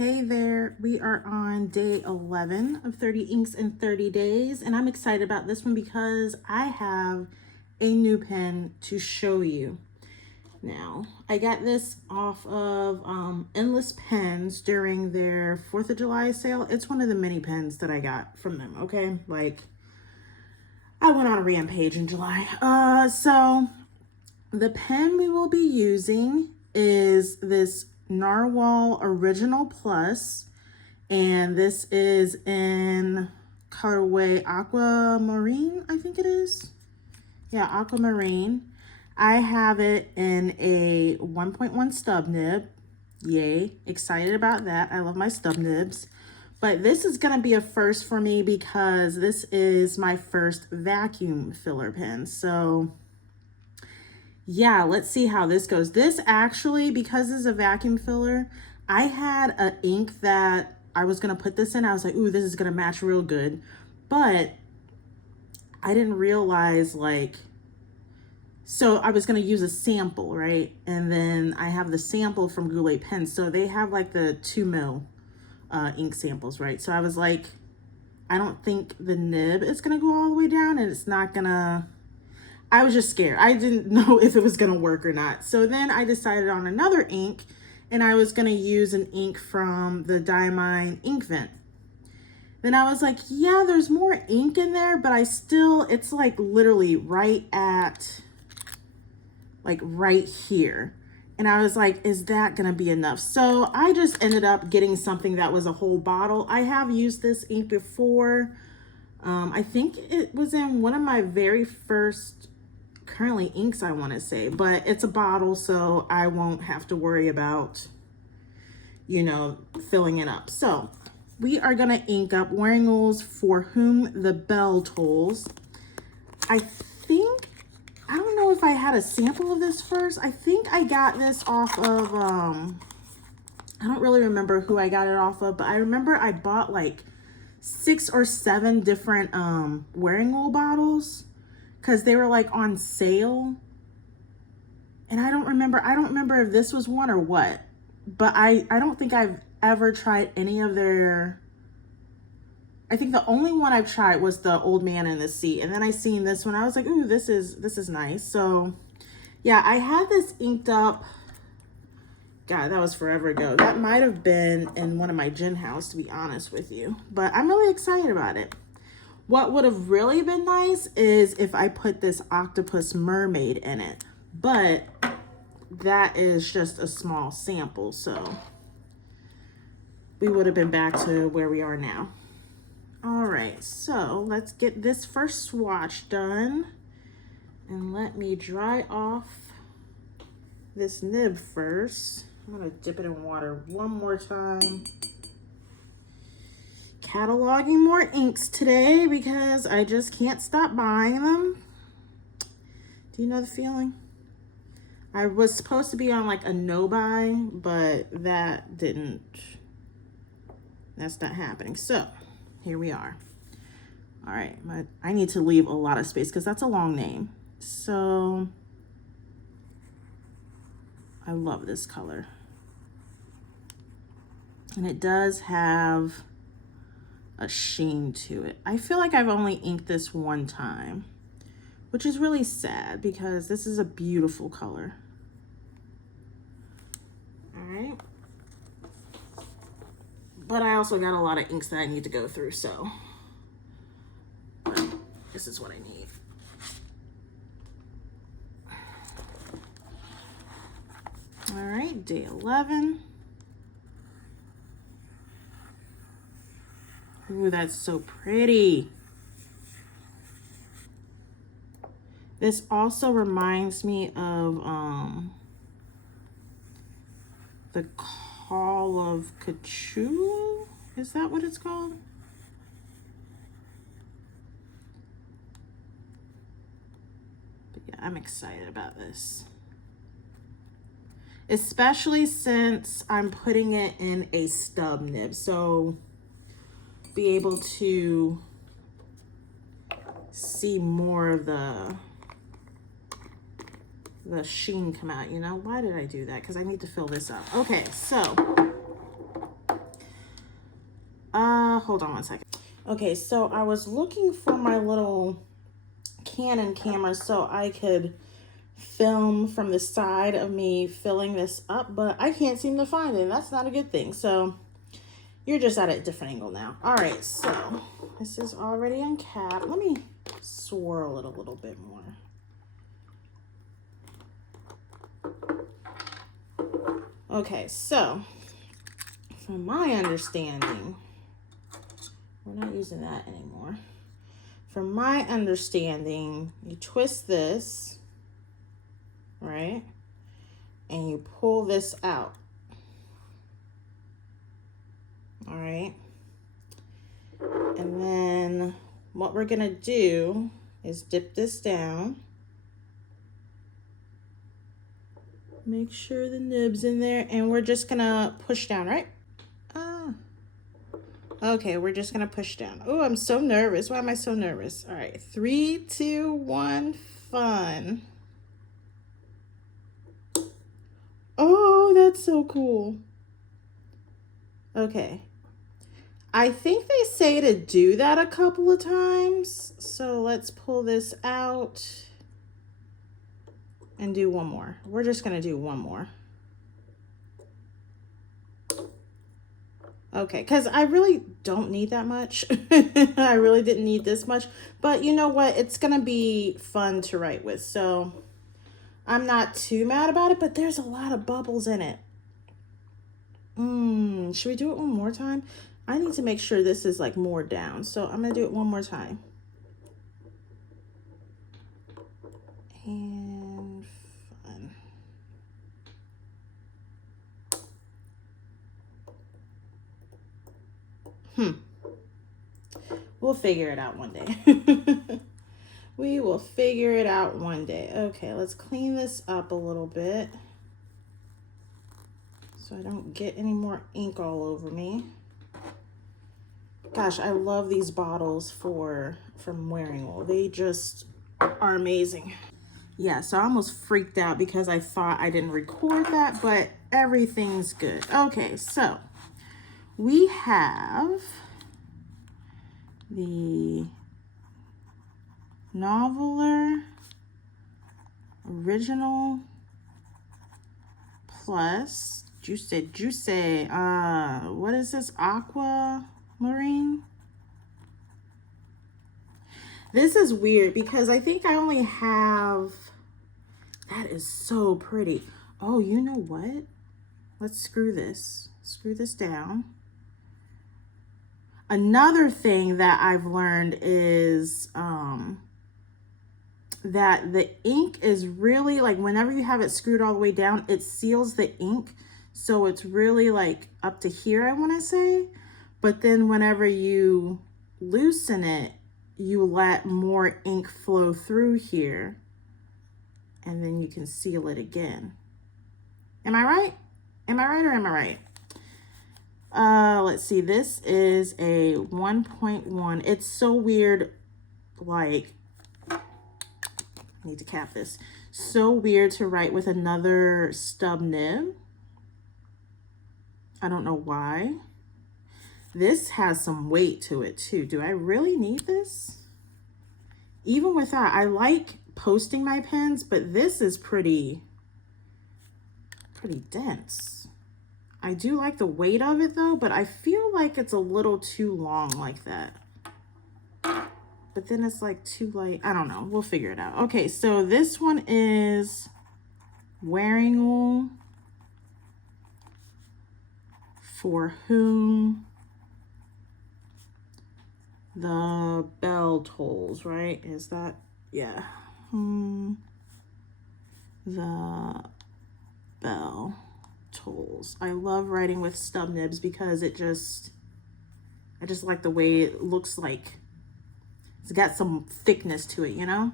Hey there, we are on day 11 of 30 inks in 30 days, and I'm excited about this one because I have a new pen to show you. Now, I got this off of Endless Pens during their 4th of July sale. It's one of the mini pens that I got from them, okay? Like, I went on a rampage in July. So the pen we will be using is this Narwhal Original Plus, and this is in colorway Aquamarine, I think it is. Yeah, Aquamarine. I have it in a 1.1 stub nib. Yay, excited about that. I love my stub nibs. But this is going to be a first for me because this is my first vacuum filler pen. So yeah, let's see how this goes. This actually, because it's a vacuum filler, I had an ink that I was going to put this in. I was like, ooh, this is going to match real good. But I didn't realize, like, so I was going to use a sample, right? And then I have the sample from Goulet Pens. So they have like the 2 mil ink samples, right? So I was like, I don't think the nib is going to go all the way down, and it's not going to... I was just scared. I didn't know if it was going to work or not. So then I decided on another ink, and I was going to use an ink from the Diamine Ink Vent. Then I was like, yeah, there's more ink in there, but it's like literally right at, like right here. And I was like, is that going to be enough? So I just ended up getting something that was a whole bottle. I have used this ink before. I think it was in one of my very first currently inks, I want to say, but it's a bottle, so I won't have to worry about, you know, filling it up. So we are going to ink up Wearingeul's For Whom the Bell Tolls. I don't know if I had a sample of this first. I think I got this off of, I don't really remember who I got it off of, but I remember I bought like 6 or 7 different Wearingeul bottles because they were like on sale. And I don't remember if this was one or what, but I don't think I've ever tried any of their... I think the only one I've tried was the Old Man in the Sea. And then I seen this one. I was like, ooh, this is nice. So yeah, I had this inked up. God, that was forever ago. That might have been in one of my gin house, to be honest with you. But I'm really excited about it. What would have really been nice is if I put this Octopus Mermaid in it. But that is just a small sample, so we would have been back to where we are now. All right, so let's get this first swatch done. And let me dry off this nib first. I'm gonna dip it in water one more time. Cataloging more inks today because I just can't stop buying them. Do you know the feeling? I was supposed to be on like a no buy, but that's not happening. So here we are. All right, I need to leave a lot of space because that's a long name. So I love this color. And it does have a sheen to it. I feel like I've only inked this one time, which is really sad because this is a beautiful color. All right. But I also got a lot of inks that I need to go through, so this is what I need. All right, day 11. Ooh, that's so pretty. This also reminds me of the Call of Cthulhu. Is that what it's called? But yeah, I'm excited about this. Especially since I'm putting it in a stub nib. So be able to see more of the sheen come out, you know? Why did I do that? Because I need to fill this up. Okay, so Hold on one second. Okay, so I was looking for my little Canon camera so I could film from the side of me filling this up, but I can't seem to find it. That's not a good thing. So you're just at a different angle now. All right, so this is already uncapped. Let me swirl it a little bit more. Okay, so from my understanding, we're not using that anymore. From my understanding, you twist this, right? And you pull this out. All right. And then what we're gonna do is dip this down. Make sure the nib's in there, and we're just gonna push down, right? Okay, we're just gonna push down. Oh, I'm so nervous. Why am I so nervous? All right, 3, 2, 1, fun. Oh, that's so cool. Okay. I think they say to do that a couple of times. So let's pull this out and do one more. We're just gonna do one more. Okay, because I really don't need that much. I really didn't need this much. But you know what? It's going to be fun to write with. So I'm not too mad about it, but there's a lot of bubbles in it. Should we do it one more time? I need to make sure this is like more down. So I'm going to do it one more time. And fun. We'll figure it out one day. We will figure it out one day. Okay, let's clean this up a little bit so I don't get any more ink all over me. Gosh, I love these bottles from Wearingeul. They just are amazing. Yeah, so I almost freaked out because I thought I didn't record that, but everything's good. Okay, so we have the Noveler Original Plus Juice. What is this? Aquamarine? This is weird because I think I only have, that is so pretty. Oh, you know what? Let's screw this down. Another thing that I've learned is that the ink is really like, whenever you have it screwed all the way down, it seals the ink. So it's really like up to here, I want to say. But then whenever you loosen it, you let more ink flow through here. And then you can seal it again. Am I right? Am I right or am I right? Let's see. This is a 1.1. It's so weird. Like, I need to cap this. So weird to write with another stub nib. I don't know why. This has some weight to it too. Do I really need this? Even with that, I like posting my pens, but this is pretty dense. I do like the weight of it though, but I feel like it's a little too long like that. But then it's like too light. I don't know. We'll figure it out. Okay, so this one is Wearingeul For Whom the Bell Tolls, right? Is that? Yeah. The Bell Tolls. I love writing with stub nibs because I just like the way it looks like. It's got some thickness to it, you know?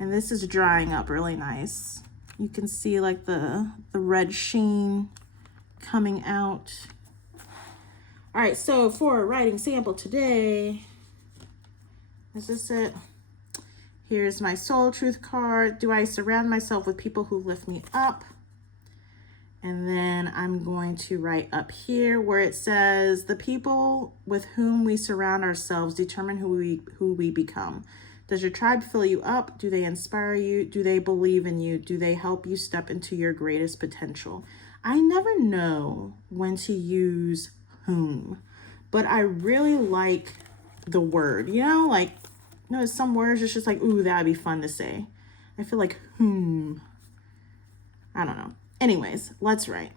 And this is drying up really nice. You can see like the red sheen coming out. All right, so for a writing sample today, is this it? Here's my soul truth card. Do I surround myself with people who lift me up? And then I'm going to write up here where it says, the people with whom we surround ourselves determine who we become. Does your tribe fill you up? Do they inspire you? Do they believe in you? Do they help you step into your greatest potential? I never know when to use whom, but I really like the word, you know, like, you know, some words it's just like, ooh, that'd be fun to say. I feel like whom, I don't know. Anyways, let's write.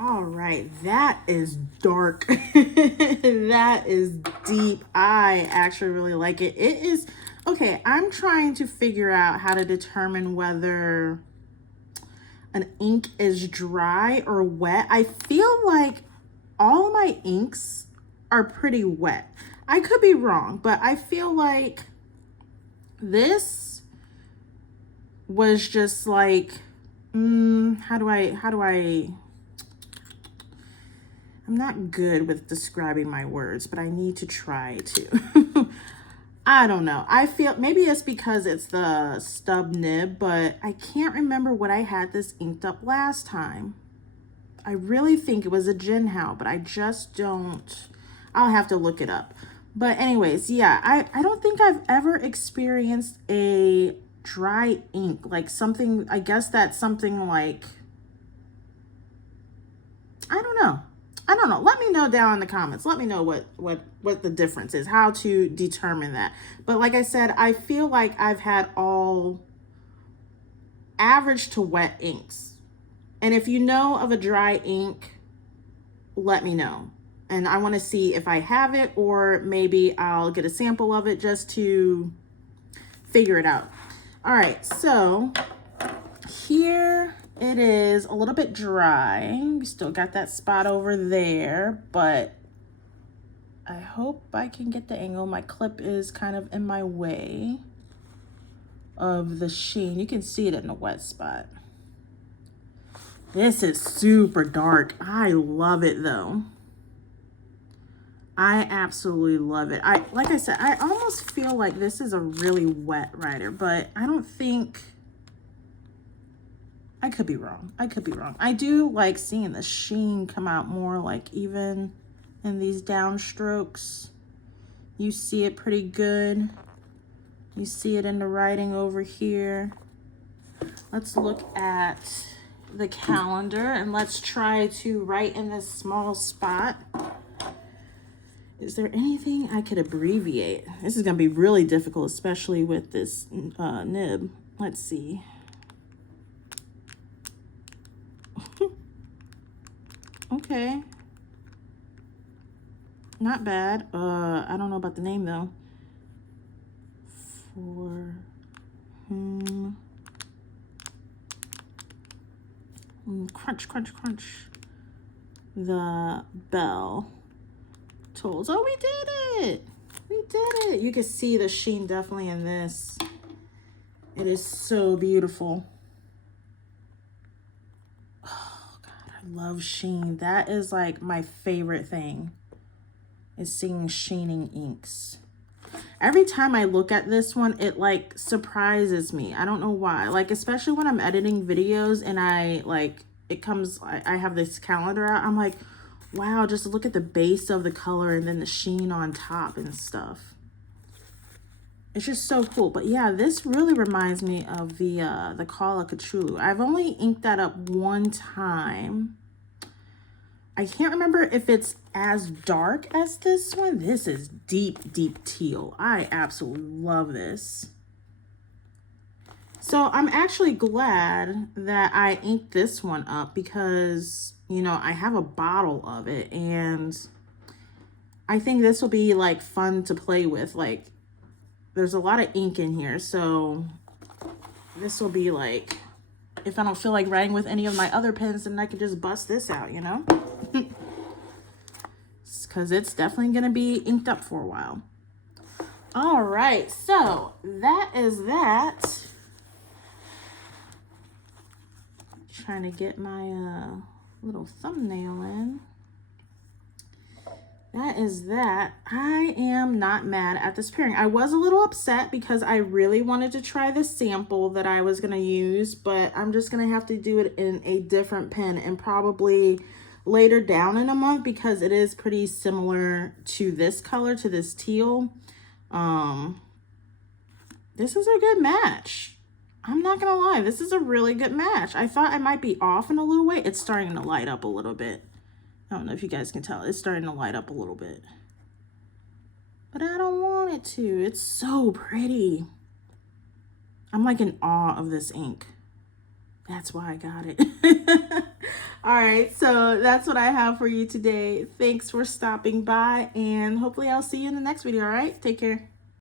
All right, that is dark. That is deep. I actually really like it. It is, okay, I'm trying to figure out how to determine whether an ink is dry or wet. I feel like all my inks are pretty wet. I could be wrong, but I feel like this was just like, how do I, I'm not good with describing my words, but I need to try to. I don't know. I feel maybe it's because it's the stub nib, but I can't remember what I had this inked up last time. I really think it was a Jinhao, but I just don't. I'll have to look it up. But anyways, yeah, I don't think I've ever experienced a dry ink, like something, I guess that's something like, I don't know. Let me know down in the comments. Let me know what the difference is, how to determine that. But like I said, I feel like I've had all average to wet inks. And if you know of a dry ink, let me know. And I want to see if I have it, or maybe I'll get a sample of it just to figure it out. All right, so here it is a little bit dry. We still got that spot over there, but I hope I can get the angle. My clip is kind of in my way of the sheen. You can see it in the wet spot. This is super dark. I love it though. I absolutely love it. Like I said, I almost feel like this is a really wet writer, but I don't think, I could be wrong. I could be wrong. I do like seeing the sheen come out more, like even in these down strokes. You see it pretty good. You see it in the writing over here. Let's look at the calendar and let's try to write in this small spot. Is there anything I could abbreviate? This is gonna be really difficult, especially with this nib. Let's see. Okay. Not bad. I don't know about the name though. For whom? Crunch, crunch, crunch. The bell tolls. Oh, we did it. We did it. You can see the sheen definitely in this. It is so beautiful. I love sheen. That is like my favorite thing, is seeing sheening inks. Every time I look at this one, it like surprises me. I don't know why. Like, especially when I'm editing videos and I like, it comes, I have this calendar out. I'm like, wow, just look at the base of the color and then the sheen on top and stuff. It's just so cool. But yeah, this really reminds me of the Kala Cthulhu. I've only inked that up one time. I can't remember if it's as dark as this one. This is deep, deep teal. I absolutely love this. So I'm actually glad that I inked this one up because, you know, I have a bottle of it and I think this will be like fun to play with. Like there's a lot of ink in here, so this will be like, if I don't feel like writing with any of my other pens, then I can just bust this out, you know? Because it's definitely going to be inked up for a while. All right, so that is that. Trying to get my little thumbnail in. That is that. I am not mad at this pairing. I was a little upset because I really wanted to try the sample that I was going to use, but I'm just going to have to do it in a different pen and probably later down in a month because it is pretty similar to this color, to this teal. This is a good match. I'm not gonna lie, this is a really good match. I thought I might be off in a little way. It's starting to light up a little bit. I don't know if you guys can tell. It's starting to light up a little bit. But I don't want it to. It's so pretty. I'm like in awe of this ink. That's why I got it. All right, so that's what I have for you today. Thanks for stopping by, and hopefully I'll see you in the next video, all right? Take care.